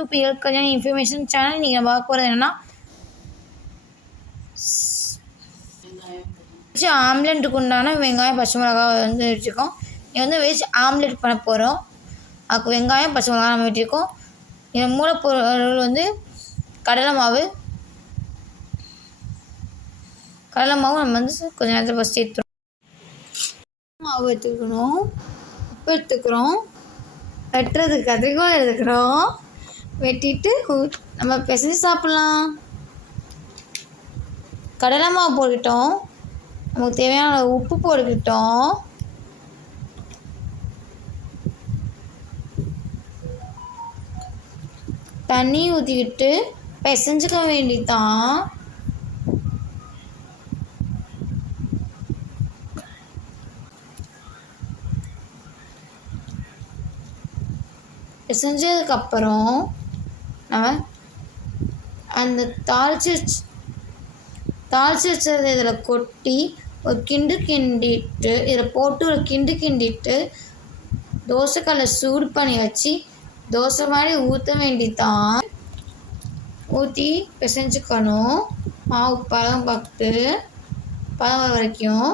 To P L Kalyani information channel. நீங்கள் பார்க்க போகிறது என்னென்னா ஆம்லெட்டுக்கு உண்டான வெங்காயம் பச்சை மிளகாய் வந்து வச்சுருக்கோம். இது வந்து வெஜ் ஆம்லெட் பண்ண போகிறோம். அதுக்கு வெங்காயம் பச்சை மிளகாய் நம்ம வெட்டியிருக்கோம். இதன் மூலப்பொருள் வந்து கடலை மாவு நம்ம வந்து கொஞ்சம் நேரத்தில் ஃபஸ்ட் எடுத்துக்கிறோம். மாவு எடுத்துக்கணும், உப்பு எடுத்துக்கிறோம், வெட்டுறதுக்கு கத்திரிக்காய் எடுத்துக்கிறோம். வெட்டிட்டு நம்ம பிசைஞ்சு சாப்பிட்லாம். கடலை மாவு போட்டுக்கிட்டோம், நமக்கு தேவையான உப்பு போட்டுக்கிட்டோம். தண்ணி ஊற்றிக்கிட்டு பிசைஞ்சுக்க வேண்டியதான். பிசைஞ்சதுக்கப்புறம் நம்ம அந்த தாளிச்சு வச்சதை இதில் கொட்டி ஒரு கிண்டிட்டு இதில் போட்டு ஒரு கிண்டிட்டு தோசைக்கல்லை சூடு பண்ணி வச்சு தோசை மாதிரி ஊற்ற வேண்டிதான். ஊற்றி பிசைஞ்சுக்கணும். மாவு பதம் வரைக்கும்